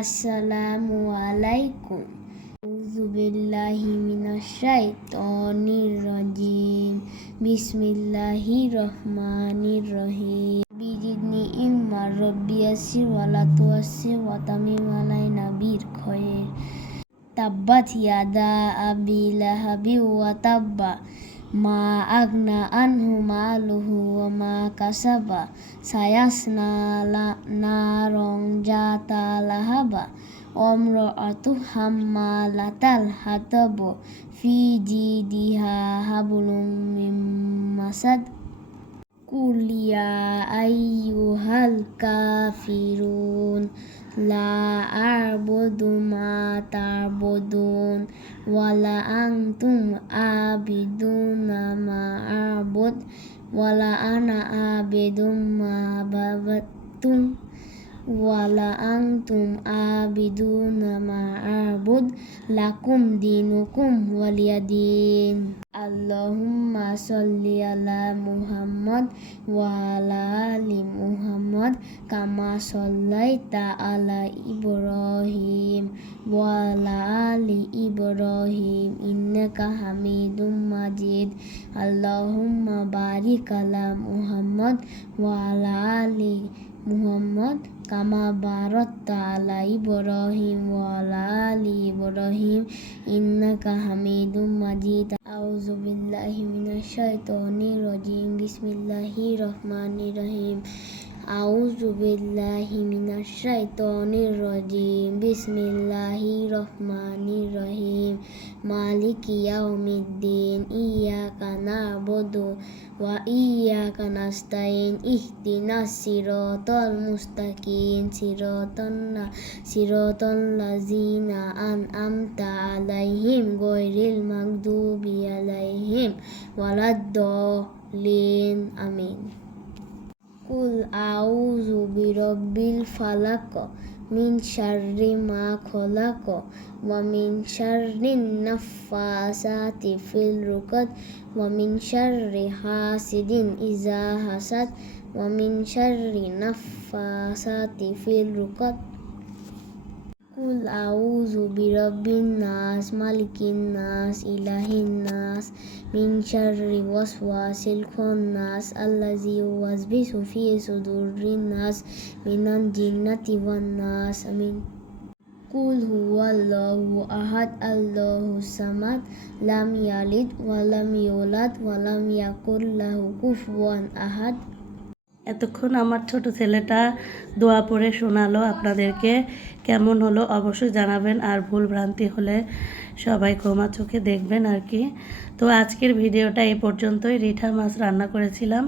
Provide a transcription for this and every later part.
আসসালামু আলাইকুম। আউযু বিল্লাহি মিনাশ শাইতানির রাজিম। বিসমিল্লাহির রহমানির রহিম। বিজিদনি ইম্মা রব্বি ইয়াসসির ওয়া লা তুআসসির ওয়া তামিম আলাইনা বিল খায়র। তাব্বাত ইয়াদা আবি লাহাবি ওয়া তাব্বা। মা আগনা আনহু মালুহু ওয়া মা কাসাবা। সায়াসলা নারং জাতা লাহাবা। ওমরাতু হাম্মালাতাল হাতাব। ফি জিদিহা হাবলুম মিন মাসাদ। কুল ইয়া আইয়ুহাল কাফিরুন লা আ'বুদু মা তা'বুদুন ওয়ালা আনতুম আবিদুনা মা আ'বুদ ওয়ালা আনা আবিদুম মা আ'বাদতুম ওয়ালা আনতুম আবিদুনা মা আ'বুদ লাকুম দিনুকুম ওয়ালিয়াদিন। আল্লাহুম্মা সল্লি আলা মুহাম্মদ ওয়া আলা আলি মুহাম্মদ কামা সাল্লাইতা আলা ইব্রাহিম ওয়া আলা আলি ইব্রাহিম ইন্নাকা হামিদুম মাজিদ। আল্লাহুম্মা বারিক আলা মুহাম্মদ ওয়া আলা আলি মুহাম্মদ কামা বারাকতা আলা ইব্রাহিম ওয়া আলা আলি ইব্রাহিম ইন্নাকা হামিদুম মাজিদ। আউযু বিল্লাহি মিনাশ শাইতানির রাজিম। বিসমিল্লাহির রহমানির রহিম। আউযু বিল্লাহি মিনাশ শাইতানির রাজিম। বিসমিল্লাহির রহমানির রহিম। মালিকি ইয়াউমিদ্দিন। ইয়্যাকা না'বুদু ওয়া ইয়্যাকা নাস্তাইন। ইহদিনাস সিরাতাল মুস্তাকিম। সিরাতাল লাযিনা আন'আমতা আলাইহিম গায়রিল মাগদুবি আলাইহিম ওয়ালাদ-দাল্লিন। আমিন। কুল আউযু বিরাব্বিল ফালাক মিন শাররি মা খালাক ওয়া মিন শাররিন নাফাসাতি ফিল উকাদ ওয়া মিন শাররি হাসিদিন ইযা হাসাদ ওয়া মিন শাররি নাফাসাতি ফিল উকাদ। কুল আউযু বিরাব্বিন নাস মালিকিন নাস ইলাহিন নাস মিন শাররি ওয়াসওয়াসিল খান্নাস আল্লাযী ইউওয়াসবিসু ফি সুদুরিন নাস মিনাল জিন্নাতি ওয়ান নাস। আমিন। কুল হুয়াল্লাহু আহাদ আল্লাহুস সামাদ লাম ইয়ালিদ ওয়া লাম ইউলাদ ওয়া লাম ইয়াকুল লাহু কুফুয়ান আহাদ। এতক্ষণ আমার ছোট ছেলেটা দোয়া পড়ে শোনালো আপনাদেরকে। কেমন হলো অবশ্যই জানাবেন, আর ভুল ভ্রান্তি হলে সবাই ক্ষমা চোখে দেখবেন আর কি। তো আজকের ভিডিওটা এই পর্যন্তই। রিঠা মাছ রান্না করেছিলাম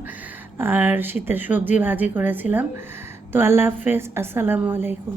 আর শীতের সবজি ভাজি করেছিলাম। তো আল্লাহ হাফেজ, আসসালামু আলাইকুম।